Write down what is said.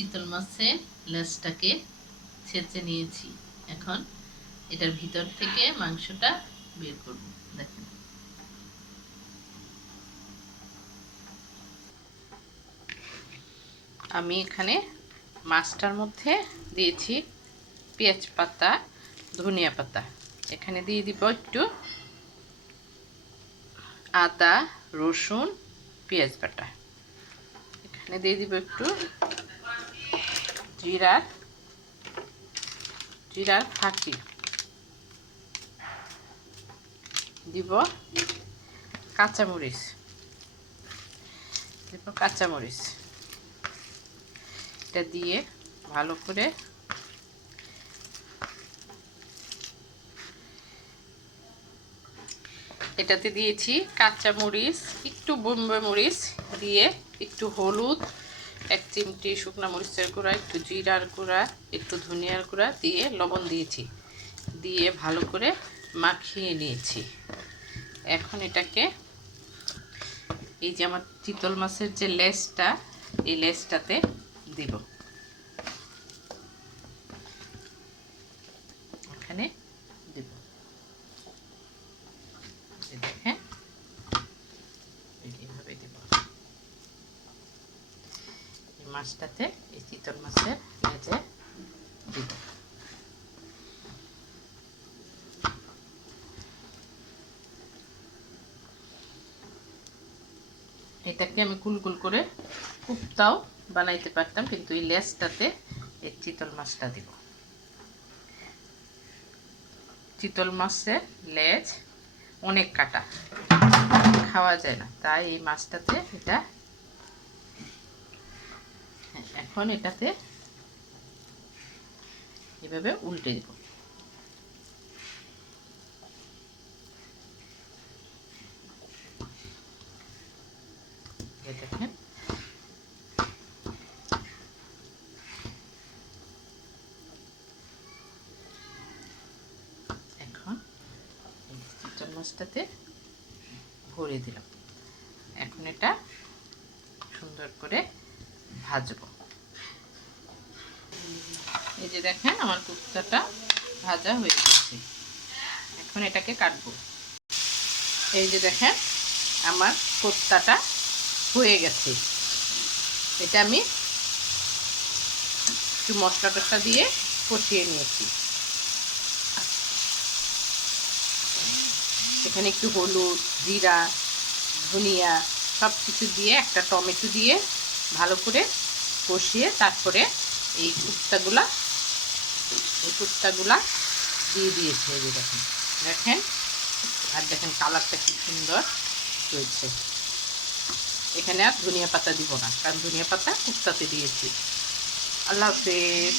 চিতল মাছের লেজটাকে ছেঁচে নিয়েছি। এখন এটার ভিতর থেকে মাংসটা বের করব। দেখেন, আমি এখানে মাছটার মধ্যে দিয়েছি পেঁয়াজ পাতা, ধনিয়া পাতা। এখানে দিয়ে দিব একটু আদা, রসুন, পেঁয়াজ বাটা। এখানে দিয়ে দিব একটু জিরার ফাঁকি দিব, কাঁচামরিচ এটা দিয়ে ভালো করে এটাতে দিয়েছি কাঁচামরিচ, একটু বোম্বে মরিচ দিয়ে, একটু হলুদ, 1 চিমটি শুকনো মরিচের গুঁড়া, একটু জিরার গুঁড়া, একটু ধনিয়ার গুঁড়া দিয়ে লবণ দিয়েছি, দিয়ে ভালো করে মাখিয়ে নিয়েছি। এখন এটাকে এই যে আমার চিতল মাছের যে লেজটা, এই লেজটাতে দিব। এখানে দিব, দেখেন এইভাবে দিব। এই মাছটাতে, এই চিতল মাছের লেজে দিব। এটাকে আমি কুলকুল করে কুপ্তাও বানাইতে পারতাম, কিন্তু এই লেজটাতে এই চিতল মাছটা দিব। চিতল মাছের লেজ অনেক কাটা, খাওয়া যায় না, তাই এই মাছটাতে এটা। এখন এটাতে এভাবে উল্টে দিব। দেখেন, এখন এই চিতল মাছটাতে ভরে দিলাম। এখন এটা সুন্দর করে ভাজবো। এই যে দেখেন, আমার কুপ্তাটা ভাজা হয়ে গেছে। এখন এটাকে কাটবো। এই যে দেখেন, আমার কোপ্তাটা হয়ে গেছে। এটা আমি একটু মশলা টশলা দিয়ে কষিয়ে নিয়েছি। এখানে একটু হলুদ, জিরা, ধনিয়া সব কিছু দিয়ে, একটা টমেটো দিয়ে ভালো করে কষিয়ে তারপরে এই কুপ্তাগুলা দিয়ে দিয়েছি। এই যে দেখেন, আর দেখেন কালারটা কি সুন্দর হয়েছে। এখানে আর ধনিয়া পাতা দিব না, কারণ ধনিয়া পাতা কুপ্তাতে দিয়েছি। আল্লাহ হাফেজ।